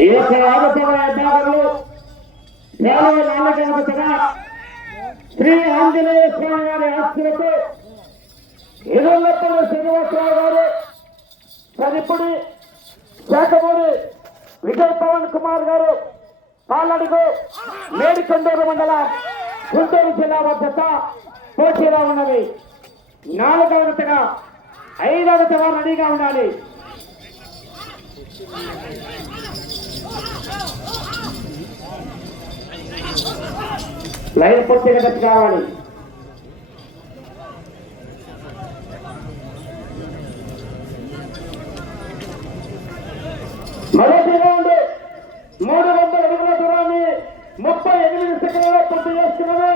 ఏక ఆగతవ విభాగంలో యాభై నాలుగవతగా శ్రీ ఆంజనేయ స్వామి గారి ఆస్తులతో ఎదుర్లప్పల శ్రీనివాసరావు గారు సరిపుడి శాఖమూరి విజయ్ పవన్ కుమార్ గారు పాలడుగు మేడికొండూరు మండలం గుంటూరు జిల్లా భద్రత పోటీలో ఉన్నవి నాలుగవ విడతగా ఐదవ ఐదవతగా రెడీగా ఉండాలి. లైన్ పూర్తిగా టచ్ కావాలి. మరో రౌండ్ మూడు వందల అడుగుల దూరాన్ని ముప్పై ఎనిమిది సెకండ్లలో పూర్తి చేస్తున్నది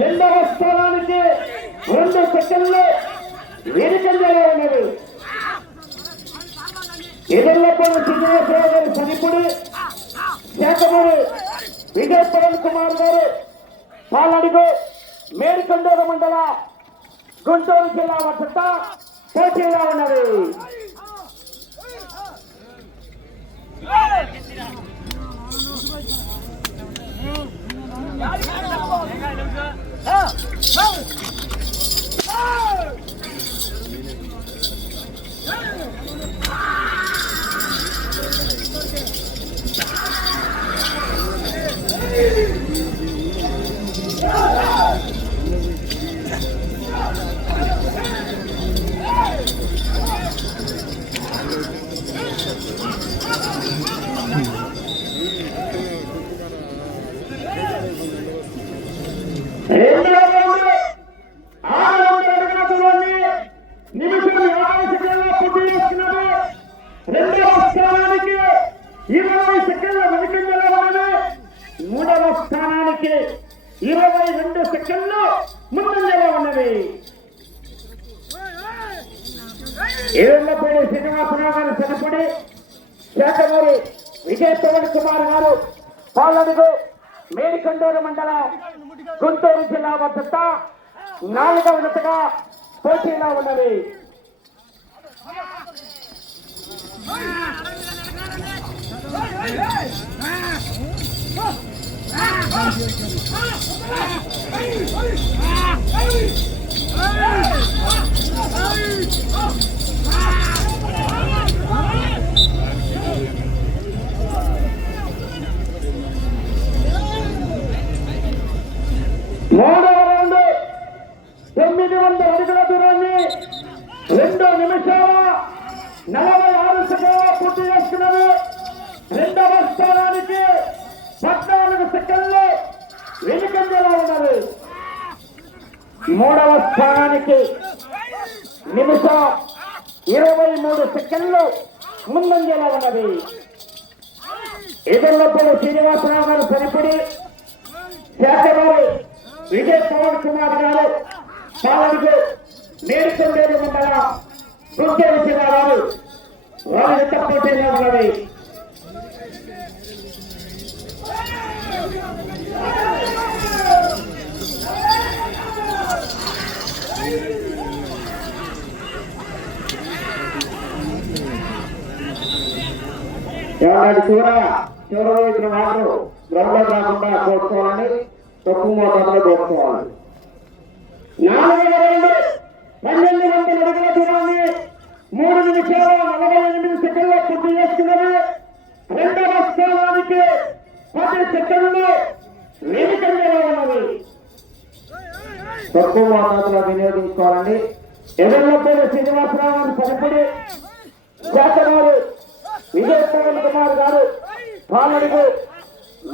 రెండవ స్థానానికి రెండు సెకండ్లు వెనుకంజలో ఉన్నది. ఎదుర్లపల్లి శ్రీనివాసరావు గారి సనిపుడి శాఖమూరి విజయ్ పవన్ కుమార్ గారు పాలడుగు మేడికొండూరు మండల గుంటూరు జిల్లా వద్ద పోటీలో ఉన్నది. 压力太大了没开着车 ఇరవై రెండు సెకండ్లు ముందంజలో ఉన్నది ఏళ్ళపూడి శ్రీనివాసరావు గారు చనిపడి శాఖమూరి విజయ్ కుమార్ గారు పాలడుగు మేడికొండూరు మండలం గుంటూరు జిల్లా వద్ద నాలుగవ జతగా పోటీలో ఉన్నది మూడవ మూడవ స్థానానికి నిమిషం ఇరవై మూడు సెకండ్లు ముందంజలో ఉన్నది. ఎదుర్లపల్లి శ్రీనివాసరావు గారు సరిపడి శాఖవారి విజయ్ పవన్ కుమార్ గారు పాలనకు నేర్కొండేరు మండల గుంటూరు జిల్లా వారు వారి ఎంత పోటీగా ఉన్నది ఎవరి చివర చివర ఇచ్చిన వారు గ్రౌండ్ కాకుండా కోసుకోవాలని తక్కువ మోతాదులో కోసుకోవాలి నాలుగవ రౌండ్ పన్నెండు వందల అడుగుల దూరాన్ని మూడు నిమిషాల నలభై ఎనిమిది సెకండ్ల పూర్తి చేస్తున్నది. రెండవ స్థానానికి పది సెకండ్లు వెనుకంజలో ఉన్నది. తక్కువ మోతాదులో వినియోగించుకోవాలండి ఎదుర్లపల్లి శ్రీనివాసరావు గారు సరిపడి శాఖవారు విజయ్ కుమార్ గారు పాలడుగు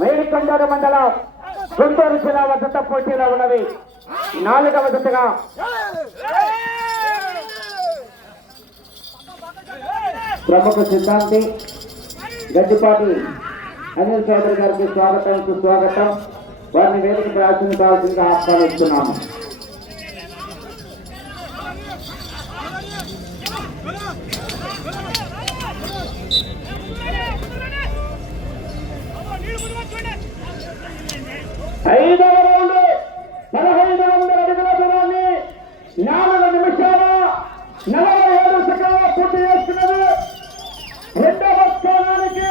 మేడికొండూరు మండలం గుంటూరు జిల్లా వద్ద పోటీలో ఉన్నవి నాలుగవ జతగా ప్రముఖ సిద్ధాంతి గడ్డిపాటి అనిల్ చౌదరి గారికి స్వాగతం సుస్వాగతం. వారిని వేదిక ప్రాచీన కావాల్సిందిగా ఆహ్వానిస్తున్నాము. ఐదవ రౌండ్ పదహైదు వందల అడుగుల దూరాన్ని నాలుగు నిమిషాల నలభై ఏడు సెకండ్ల పూర్తి చేస్తున్నది. రెండవ స్థానానికి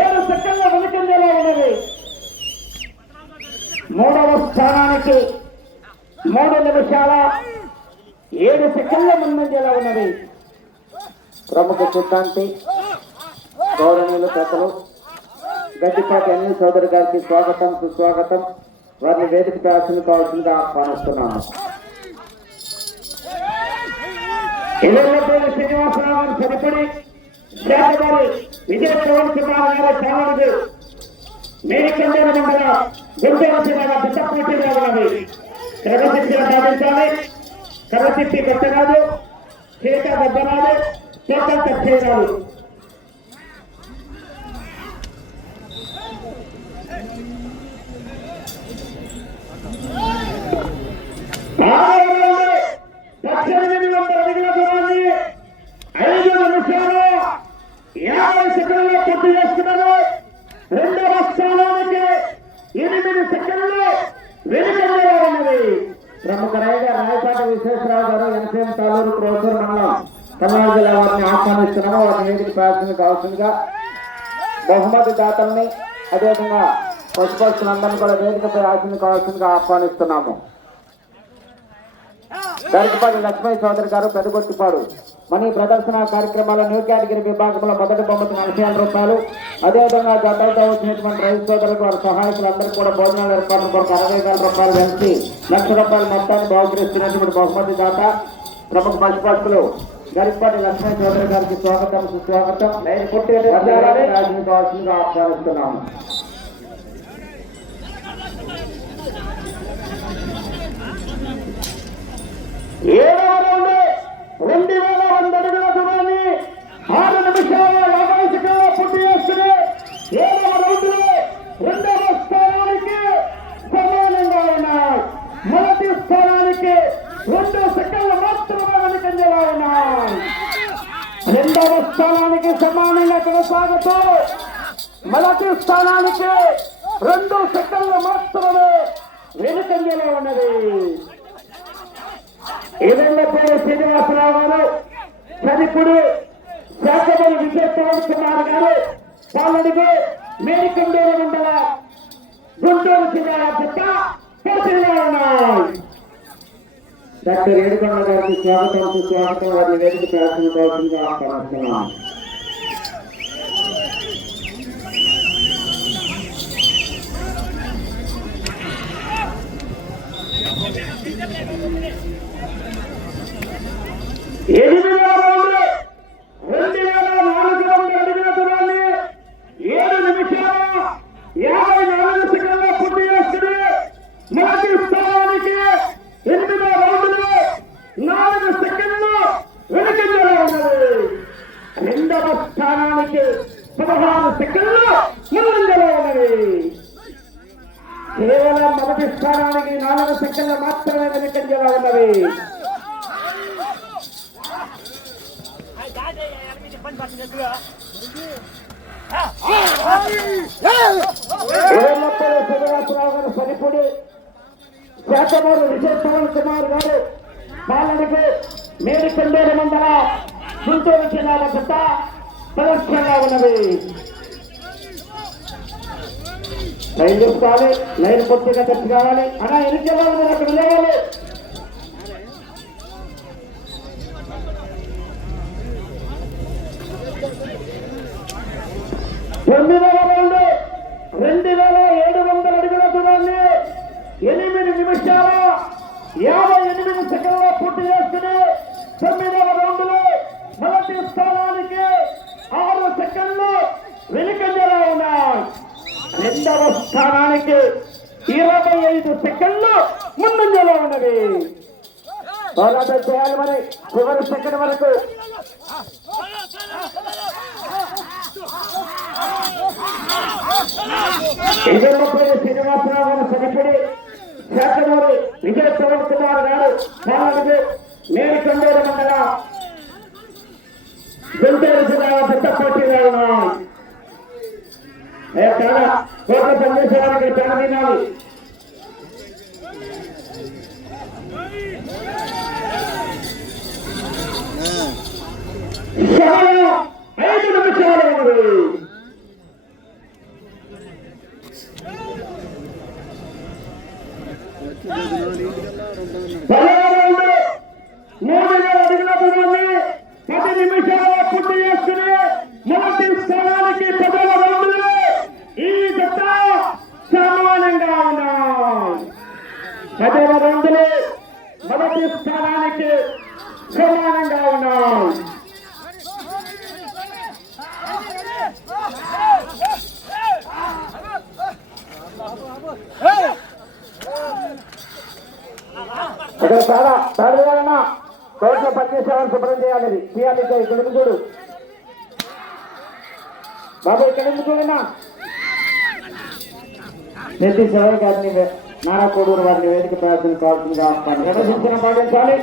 ఏడు సెకండ్ల వెనుకందేలా ఉన్నది. మూడవ స్థానానికి మూడు నిమిషాల ఏడు సెకండ్ల ముందంజలా ఉన్నది. ప్రముఖ సిద్ధాంతి గౌరవనీయులు పెద్దలు గడ్డిపాటి అన్ని సోదరు గారికి స్వాగతం సుస్వాగతం. వారిని వేదిక ప్రార్థన కావాల్సిందిగా ఆహ్వానిస్తున్నాము. ఇళ్ళపల్లి శ్రీనివాసరావు గారు సరిపడి శాఖగారి విజయ పవన్ కుమార్ గారు చావడు మేరికండేరు మండల గుంటూరు జిల్లా పెద్ద పోటీగా ఉన్నది క్రమశిక్షణ సాధించాలి. క్రమశిక్షి కొట్టరాదు. చేత దెబ్బరాదు. చేత కచ్చేరాదు పద్దెనిమిది వందల అడుగుల దూరాన్ని ఐదు నిమిషాలు యాభై సెకండ్లో పూర్తి చేస్తున్నారు రెండవ స్థానానికి ఎనిమిది సెకండ్లు వెనుకంజలో ఉన్నది. ప్రముఖ రైడర్ రాయపాటి విశ్వేశ్వరరావు గారు ఎన్సీఎం తాలూరు ప్రొఫెసర్ మండలం కర్నూలు జిల్లా వారిని ఆహ్వానిస్తున్నాము. వారి వేదిక ప్రార్థన కావాల్సిందిగా బహుమతి దాతల్ని అదేవిధంగా పశుపక్షులందరినీ కూడా వేదికపై ఆశను కావాల్సిందిగా ఆహ్వానిస్తున్నాము. గరికపాటి లక్ష్మయ్య చౌదరి గారు పెద్దగొట్టిపాడు మనీ ప్రదర్శన కార్యక్రమాల న్యూ కేటగిరీ విభాగంలో మొదటి బొమ్మతి నలభై వేల రూపాయలు. అదేవిధంగా జతలతో వచ్చినటువంటి రైతు సోదరులకు వారి సహాయకులందరూ కూడా భోజనాల ఏర్పాటు కొరకు అరవై వేల రూపాయలు కలిసి లక్ష రూపాయల మొత్తాన్ని బహుకరిస్తున్నటువంటి బహుమతి దాత ప్రముఖ పశుపక్షులు గరికపాటి లక్ష్మయ్య చౌదరి గారికి స్వాగతం సుస్వాగతం. నేను రాజుని కావాల్సిందిగా ఆహ్వానిస్తున్నాము. ఏడవ రెండు వేల వంద అడుగుల దూరాన్ని ఆరు నిమిషాల యాభై సెకండ్ల పూర్తి చేస్తుంది ఏడవ రౌండ్లో రెండవ స్థానానికి సమానంగా ఉన్నాయి. మొదటి స్థానానికి రెండు సెకండ్లు మాత్రమే వెనుకంజలా ఉన్నాయి. రెండవ స్థానానికి సమానంగా కొనసాగుతూ మొదటి స్థానానికి రెండు సెకండ్లు మాత్రమే వెనుకంజలా ఉన్నది. పేరు శ్రీనివాసరావు గారు చనిపుడు శాఖబలి విజయ్ పవన్ కుమార్ గారు పాలనకు మేరికొండూరు మండల గుంటూరు జిల్లా పుట్ట పోటీలో ఉన్నాయి డాక్టర్ ఏడుకొండ గారికి స్వాగతం సుస్వాగతం వారిని వేదిక ప్రార్థన కావాల్సిందిగా ఆహ్వానిస్తున్నాం ఎనిమిది రౌండ్లు రెండు. వేల నాలుగు వందల అడుగుల దూరాన్ని ఏడు నిమిషాల యాభై నాలుగు సెకండ్ల పూర్తి చేస్తుంది మొదటి స్థానానికి ఎనిమిదో రౌండ్లు నాలుగు సెకండ్లు వెనుకంజలో ఉన్నది రెండవ స్థానానికి పదహారు సెకండ్లు ముందంజలో ఉన్నది కేవలం మొదటి స్థానానికి నాలుగు సెకండ్లు మాత్రమే వెనుకంజలో ఉన్నవి. ఇరవై శ్రీనివాసరావు గారు సరిపడి శాఖమూరు విజయ్ పవన్ కుమార్ గారు పాలనకు మేడికొండూరు మండల గుంటూరు జిల్లాల గత ప్రదర్శనగా ఉన్నది లైన్ చెప్పుకోవాలి లైన్ పూర్తిగా తెచ్చుకోవాలి. అలా ఎన్ని అక్కడ లేవాలి తొమ్మిదవ రౌండ్ రెండు వేల ఏడు వందల అడుగుల దూరాన్ని ఎనిమిది నిమిషాల యాభై ఎనిమిది సెకండ్ల పూర్తి చేస్తుంది. తొమ్మిదవ రౌండ్లో మొదటి స్థానానికి ఆరు సెకండ్లు వెనుకంజలో ఉన్నాయి. రెండవ స్థానానికి ఇరవై ఐదు సెకండ్లు ముందంజలో ఉన్నది పోరాటం చేయాలి మరి. చివరి సెకండ్ వరకు ఎదుర్కొనే శ్రీనివాసరావు గారు సరిపడి శాఖమూరి విజయ పవన్ కుమార్ గారు పాలనకు మేడికొండూరు మండల గుంటూరు జిల్లా పెద్ద పోటీగా ఉన్నాయి ఏ తేడా కోట్ల సందేశానికి తేడా తినాలి సమయం ఐదు నిమిషాలు మూడు వేల అడుగుల దూరాన్ని పది నిమిషాలు పూర్తి చేసుకుని మొదటి స్థానానికి పదవ రౌండ్లు ఈ జత సమానంగా ఉన్నాయి పదవ రౌండ్లు మొదటి స్థానానికి సమానంగా ఉన్నాయి ఇక్కడ చాలా తాడుదలన్న కోర్టులో పనిచేసేవారు శుభ్రం చేయాలి. చేయాలి ఇక్కడ చూడు? బాబు ఇక్కడ ఎందుకు చూడన్నా నెత్తి శివ గారిని నారా కోడూరు వారిని వేదిక ప్రయత్నం కావాల్సిందిగా ఆహ్వానం. ప్రదర్శించిన పాటించాలి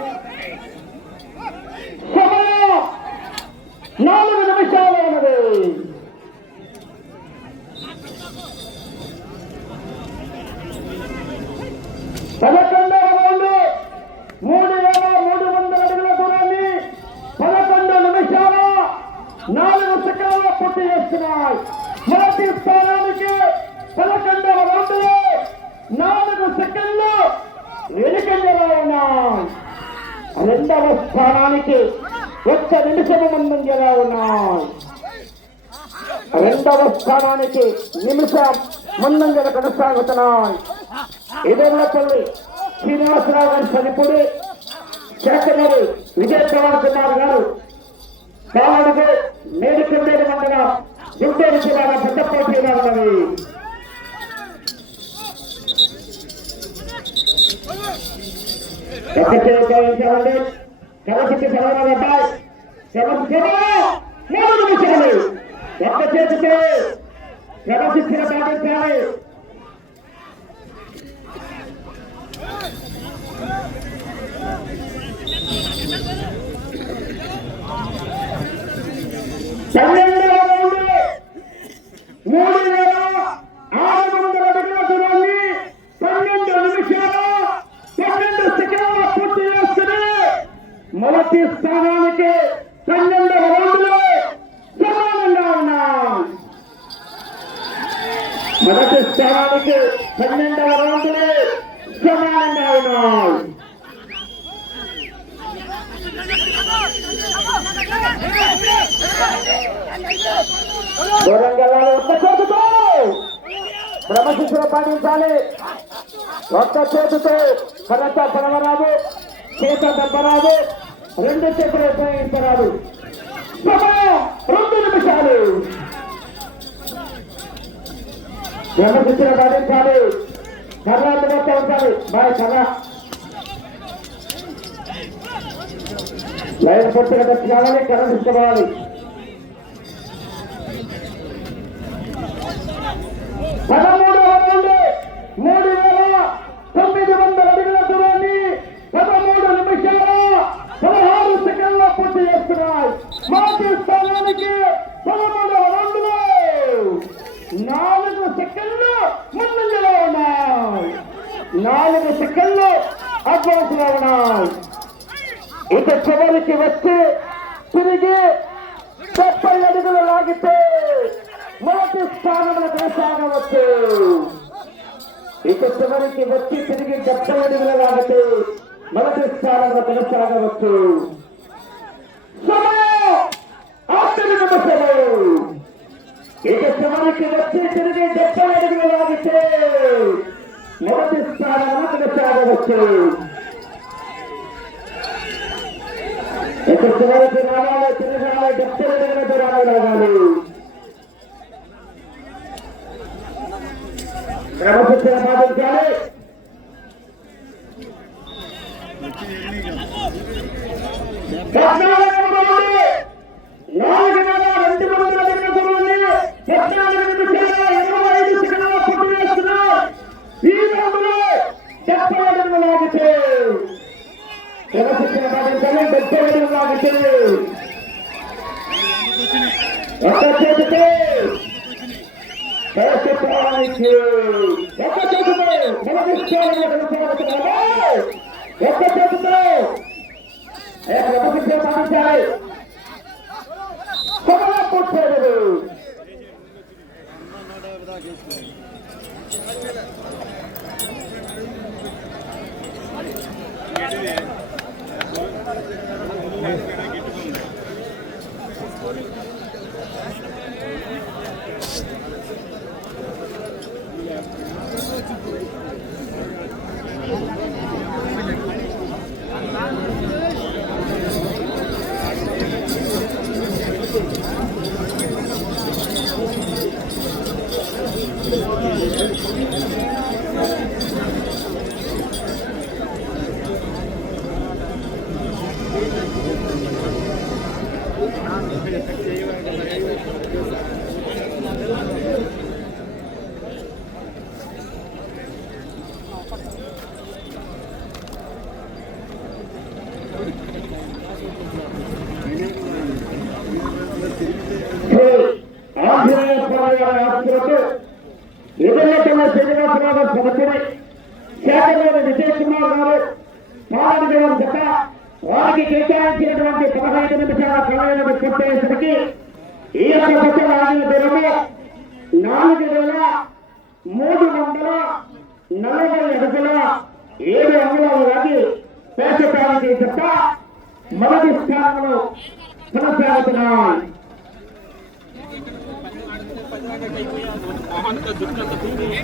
నాలుగు నిమిషాలు ఉన్నది. పదకొండు రౌండ్ మూడు వేల మూడు వందల అడుగుల దూరాన్ని పదకొండు నిమిషాల నాలుగు సెకండ్ల పూర్తి చేస్తున్నాయి. మొదటి స్థానానికి పదకొండవ రౌండ్లో నాలుగు సెకండ్లు వెనుకంజలో ఉన్నాయి. రెండవ స్థానానికి ఒక్క నిమిషము ముందంజలో ఉన్నాయి. రెండవ స్థానానికి నిమిషం ముందంజలు కొనసాగుతున్నాయి. ఇదేళ్ళపల్లి శ్రీనివాసరావు గారి సరిపుడి శాఖ గారు విజయ్ కుమార్ కుమార్ గారు కావాడికి మేడికొండేరు మండలం గుంటూరు జిల్లాలో పెద్దపల్లిగా ఉన్నది. ఒక్క చేయించాలండి? కలసికి సెలవు అబ్బాయి సెలవు మూడు నిమిషాలు ఒక్క చేతికి క్రమశిక్షణ పాటించాలి పన్నెండవ రౌండ్ మూడు వేల ఆరు వందల అడుగుల దూరాన్ని పన్నెండు నిమిషాల పన్నెండు సెకండ్ల పూర్తి చేసుకుని మొదటి స్థానానికి పన్నెండవ రౌండ్లో సమానంగా ఉన్నాం మొదటి స్థానానికి పన్నెండవ రౌండ్లో సమానంగా ఉన్నాం దూరం వెళ్ళాలి ఒక్క చేతితో క్రమశిక్షణ పాటించాలి. ఒక్క చేతితో కరత పడవరాదు చేత దెబ్బరాదు రెండు చేతులు ఉపయోగించరాదు. సమయం రెండు నిమిషాలు. క్రమశిక్షణ పాటించాలి. కర్ణాటక అందుబాటులో ఉంచాలి. బాయ్ కర్ర. లైన్ పూర్తిగా టచ్ కావాలి క్రమశిక్షణ తీసుకోవాలి పదమూడవ రౌండ్. మూడు వేల తొమ్మిది వందల అడుగుల దూరాన్ని పదమూడు నిమిషాల పదహారు సెకండ్ల పూర్తి చేస్తున్నాయి. మొదటి స్థానానికి పదమూడవ నాలుగు సెకండ్లు ముందంజలో ఉన్నాయి. నాలుగు సెకండ్లు అడ్వాన్స్లో ఉన్నాయి. ఇక చివరికి వచ్చి తిరిగి డెబ్బై అడుగులు లాగితే మొదటి స్థానంలో కొనసాగవచ్చు ఇక చివరికి వచ్చి తిరిగి డెబ్బై అడుగులు లాగితే మొదటి స్థానంలో కొనసాగవచ్చు సమయం ఆఖరి నిమిషము ఇక చివరికి వచ్చి తిరిగి డెబ్బై అడుగులు లాగితే మొదటి స్థానంలో కొనసాగవచ్చు ఇక చివరికి రావాలి తిరిగి రావాలి డెబ్బై అడుగుల దూరాలు రావాలి క్రమశిక్షణ పాటించాలి పద్నాలుగు మంది, నాలుగు వేల రెండు వందల పద్నాలుగు నిమిషాల ఇరవై ఐదు సెకండ్ల ఈ లాగితే క్రమశిక్షణ పాటించాలి డెబ్బై లాగితే దేశప్రవానికి ఒక్క చేతితో మొదటి స్థానంలో కొనసాగుతున్నాము ఒక్క చేతితో ఏ క్రమశిక్షణ పాటించాలి సమయం あ! ఎదుర్కొన్న శ్రీనివాసరావు గారి సభ్యుడి శాఖలోని విజయ్ కుమార్ గారు పాలనగరం జత వారికి కేటాయించినటువంటి పదహైదు నిమిషాల సమయాన్ని పూర్తయ్యేసరికి ఈ యొక్క జత రాజుల దూరము నాలుగు వేల మూడు వందల నలభై అడుగుల ఏడు అంగుళాల లాగి పేసటానికి జత మొదటి స్థానంలో కొనసాగుతున్నాయి वाहन का दिक्कत कर